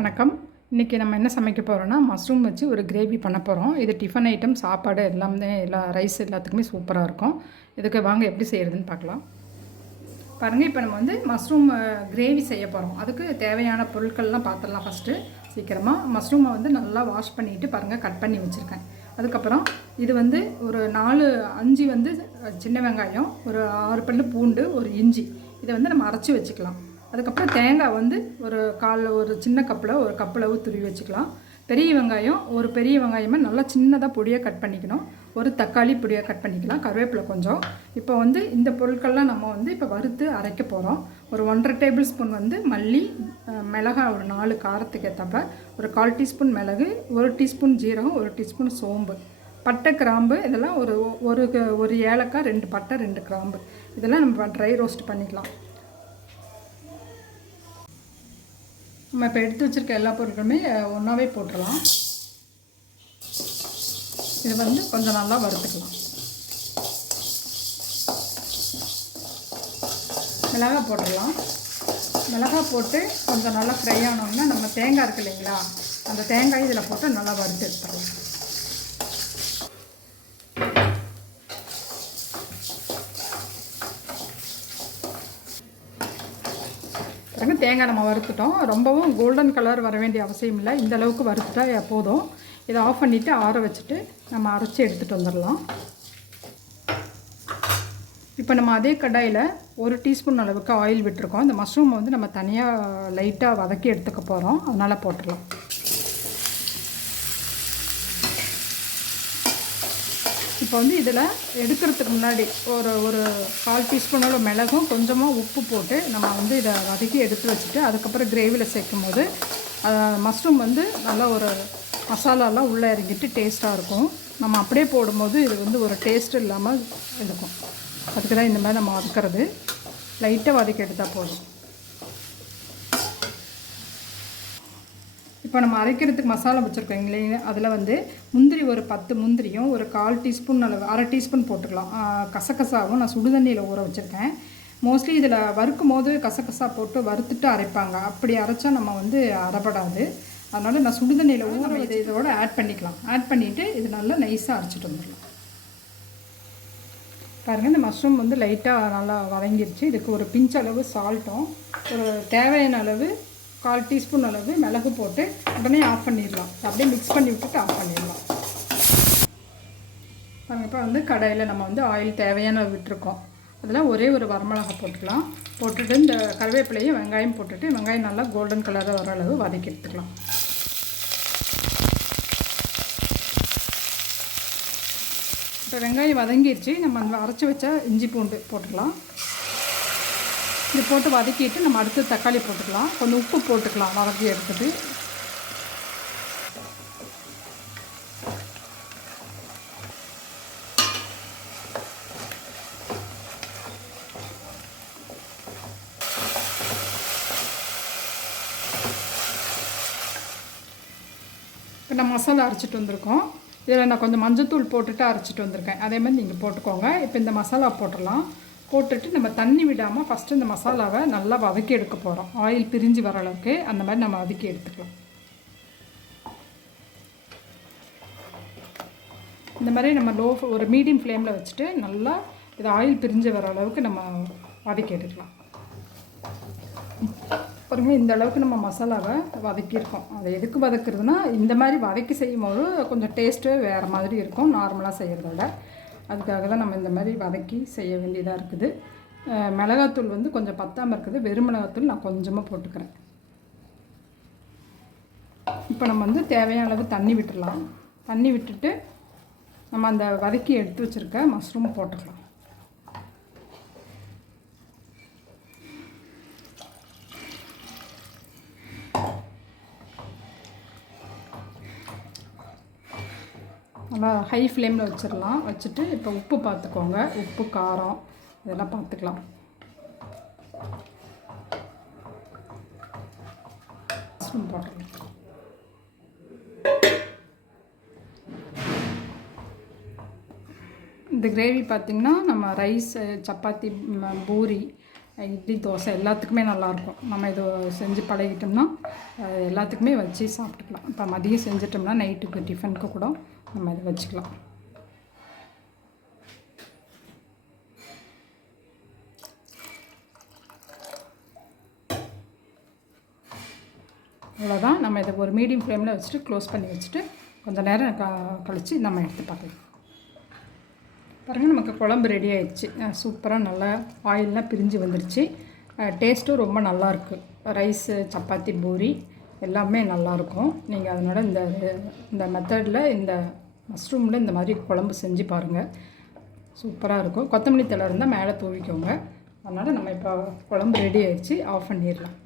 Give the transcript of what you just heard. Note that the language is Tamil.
வணக்கம். இன்றைக்கி நம்ம என்ன சமைக்க போகிறோன்னா மஷ்ரூம் வச்சு ஒரு கிரேவி பண்ண போகிறோம். இது டிஃபன் ஐட்டம், சாப்பாடு எல்லாமே ரைஸ் எல்லாத்துக்குமே சூப்பராக இருக்கும். இதுக்கு வாங்க எப்படி செய்கிறதுன்னு பார்க்கலாம். பாருங்கள், இப்போ நம்ம வந்து மஷ்ரூம் கிரேவி செய்ய போகிறோம். அதுக்கு தேவையான பொருட்கள்லாம் பார்த்துடலாம். ஃபஸ்ட்டு சீக்கிரமாக மஷ்ரூமை வந்து நல்லா வாஷ் பண்ணிவிட்டு பாருங்கள் கட் பண்ணி வச்சுருக்கேன். அதுக்கப்புறம் இது வந்து ஒரு 4-5 வந்து சின்ன வெங்காயம், ஒரு 6 பல்லு பூண்டு, ஒரு இஞ்சி, இதை வந்து நம்ம அரைச்சி வச்சுக்கலாம். அதுக்கப்புறம் தேங்காய் வந்து ஒரு சின்ன ஒரு கப்பளவு துருவி வச்சுக்கலாம். பெரிய வெங்காயம், ஒரு பெரிய வெங்காயமாக நல்லா சின்னதாக பொடியாக கட் பண்ணிக்கணும். ஒரு தக்காளி பொடியாக கட் பண்ணிக்கலாம். கருவேப்பிலை கொஞ்சம். இப்போ வந்து இந்த பொருட்கள்லாம் நம்ம வந்து இப்போ வறுத்து அரைக்க போகிறோம். ஒரு 1½ டேபிள் ஸ்பூன் வந்து மல்லி, மிளகாய் ஒரு 4 காரத்துக்கு ஏற்றப்ப, ஒரு 1/4 டீஸ்பூன் மிளகு, 1 டீஸ்பூன் ஜீரகம், 1 டீஸ்பூன் சோம்பு, பட்டை, கிராம்பு, இதெல்லாம் ஒரு ஏலக்காய், 2 பட்டை, 2 கிராம்பு, இதெல்லாம் நம்ம ட்ரை ரோஸ்ட் பண்ணிக்கலாம். நம்ம இப்போ எடுத்து வச்சுருக்க எல்லா பொருட்களுமே ஒன்றாவே போட்டுடலாம். இது வந்து கொஞ்சம் நல்லா வறுத்துக்கலாம். மிளகாய் போட்டுடலாம். மிளகாய் போட்டு கொஞ்சம் நல்லா ஃப்ரை ஆனோம்னா நம்ம தேங்காய் இருக்குது இல்லைங்களா, அந்த தேங்காய் இதில் போட்டு நல்லா வறுத்து எடுத்துடலாம். தேங்காய் நம்ம வறுத்துட்டோம். ரொம்பவும் கோல்டன் கலர் வர வேண்டிய அவசியம் இல்லை. இந்த அளவுக்கு வறுத்துட்டா போதும். இதை ஆஃப் பண்ணிவிட்டு ஆற வச்சுட்டு நம்ம அரைச்சி எடுத்துகிட்டு வந்துடலாம். இப்போ நம்ம அதே கடாயில் 1 டீஸ்பூன் அளவுக்கு ஆயில் விட்டுருக்கோம். இந்த மஷ்ரூமை வந்து நம்ம தனியாக லைட்டாக வதக்கி எடுத்துக்க போகிறோம். அதனால் போட்டுடலாம். இப்போ வந்து இதில் எடுக்கிறதுக்கு முன்னாடி ஒரு 1/4 டீஸ்பூனோட மிளகும் கொஞ்சமாக உப்பு போட்டு நம்ம வந்து இதை வதக்கி எடுத்து வச்சுட்டு அதுக்கப்புறம் கிரேவியில் சேர்க்கும் போது மஷ்ரூம் வந்து நல்லா ஒரு மசாலாலாம் உள்ளே இறங்கிட்டு டேஸ்ட்டாக இருக்கும். நம்ம அப்படியே போடும்போது இது வந்து ஒரு டேஸ்ட் இல்லாமல் இருக்கும். அதுக்கு தான் இந்த மாதிரி நம்ம வதக்கிறது. லைட்டாக வதக்கி எடுத்தால் போதும். இப்போ நம்ம அரைக்கிறதுக்கு மசாலா வச்சுருக்கோம் இல்லைங்க, அதில் வந்து முந்திரி ஒரு 10 முந்திரியும், ஒரு 1/4 டீஸ்பூன் அளவு, 1/2 டீஸ்பூன் போட்டுக்கலாம். கசகசாவும் நான் சுடுதண்ணியில் ஊற வச்சுருக்கேன். மோஸ்ட்லி இதில் வறுக்கும் போது கசகசா போட்டு வறுத்துட்டு அரைப்பாங்க. அப்படி அரைச்சா நம்ம வந்து அரைப்படாது. அதனால் நான் சுடுதண்ணியில் ஊற இதோட ஆட் பண்ணிக்கலாம். ஆட் பண்ணிவிட்டு இது நல்லா நைஸாக அரைச்சிட்டு வந்துடலாம். பாருங்கள், இந்த மஷ்ரூம் வந்து லைட்டாக நல்லா வதங்கிடுச்சு. இதுக்கு ஒரு பிஞ்ச் அளவு சால்ட்டும், ஒரு தேவையான அளவு 1/4 டீஸ்பூன் அளவு மிளகு போட்டு உடனே ஆஃப் பண்ணிடலாம். அப்படியே மிக்ஸ் பண்ணி விட்டுட்டு ஆஃப் பண்ணிடலாம். இப்போ வந்து கடாயில் நம்ம வந்து ஆயில் தேவையான விட்டுருக்கோம். அதில் ஒரே ஒரு வரமிளகாய் போட்டுக்கலாம். போட்டுட்டு இந்த கருவேப்பிலையும் வெங்காயம் போட்டுட்டு வெங்காயம் நல்லா கோல்டன் கலராக வர அளவு வதக்கி எடுத்துக்கலாம். இப்போ வெங்காயம் வதங்கிடுச்சு. நம்ம அரைச்சி வச்ச இஞ்சி பூண்டு போட்டுக்கலாம். இது போட்டு வதக்கிட்டு நம்ம அடுத்து தக்காளி போட்டுக்கலாம். கொஞ்சம் உப்பு போட்டுக்கலாம் வதக்கி எடுத்துட்டு. இப்போ நம்ம மசாலா அரைச்சிட்டு வந்திருக்கோம். இதில் நான் கொஞ்சம் மஞ்சத்தூள் போட்டுட்டு அரைச்சிட்டு வந்திருக்கேன். அதே மாதிரி நீங்கள் போட்டுக்கோங்க. இப்போ இந்த மசாலா போட்டுடலாம். போட்டுட்டு நம்ம தண்ணி விடாமல் ஃபஸ்ட்டு இந்த மசாலாவை நல்லா வதக்கி எடுக்க போகிறோம். ஆயில் பிரிஞ்சு வர அளவுக்கு அந்த மாதிரி நம்ம வதக்கி எடுத்துக்கலாம். இந்த மாதிரி நம்ம ஒரு மீடியம் ஃப்ளேமில் வச்சுட்டு நல்லா இது ஆயில் பிரிஞ்சு வர அளவுக்கு நம்ம வதக்கி எடுக்கலாம். பாருங்கள், இந்த அளவுக்கு நம்ம மசாலாவை வதக்கியிருக்கோம். அதை எதுக்கு வதக்குறதுனா, இந்த மாதிரி வதக்கி செய்யும் போது கொஞ்சம் டேஸ்ட்டு வேறு மாதிரி இருக்கும் நார்மலாக செய்கிறத விட. அதுக்காக தான் நம்ம இந்த மாதிரி வதக்கி செய்ய வேண்டியதாக இருக்குது. மிளகாத்தூள் வந்து கொஞ்சம் பத்தாமல் இருக்குது. வெறும் மிளகாத்தூள் நான் கொஞ்சமாக போட்டுக்கிறேன். இப்போ நம்ம வந்து தேவையான அளவு தண்ணி விட்டுடலாம். தண்ணி விட்டுட்டு நம்ம அந்த வதக்கி எடுத்து வச்சுருக்க மஷ்ரூம் போட்டுக்கலாம். நல்லா ஹை ஃப்ளேமில் வச்சிடலாம். வச்சுட்டு இப்போ உப்பு பார்த்துக்கோங்க. உப்பு, காரம் இதெல்லாம் பார்த்துக்கலாம். போட்டுக்கலாம். இந்த கிரேவி பார்த்திங்கன்னா நம்ம ரைஸ், சப்பாத்தி, பூரி இட்லி தோசை எல்லாத்துக்குமே நல்லாயிருக்கும். நம்ம இது செஞ்சு பழகிட்டோம்னா எல்லாத்துக்குமே வச்சு சாப்பிட்டுக்கலாம். இப்போ மதியம் செஞ்சிட்டோம்னா நைட்டுக்கு டிஃபனுக்கு கூட நம்ம இதை வச்சுக்கலாம். அவ்வளோதான். நம்ம இதை ஒரு மீடியம் ஃப்ளேமில் வச்சுட்டு க்ளோஸ் பண்ணி வச்சுட்டு கொஞ்சம் நேரம் கழித்து நம்ம எடுத்து பார்க்கலாம். பாருங்கள், நமக்கு குழம்பு ரெடி ஆகிடுச்சு. சூப்பராக நல்லா ஆயிலெலாம் பிரிஞ்சு வந்துடுச்சு. டேஸ்ட்டும் ரொம்ப நல்லாயிருக்கு. ரைஸு, சப்பாத்தி, பூரி எல்லாமே நல்லாயிருக்கும். நீங்கள் அதனால் இந்த மெத்தடில் இந்த மஷ்ரூமில் இந்த மாதிரி குழம்பு செஞ்சு பாருங்கள். சூப்பராக இருக்கும். கொத்தமல்லி தழை இருந்தால் மேலே தூவிக்கோங்க. அதனால் நம்ம இப்போ குழம்பு ரெடி ஆகிடுச்சு. ஆஃப் பண்ணிடலாம்.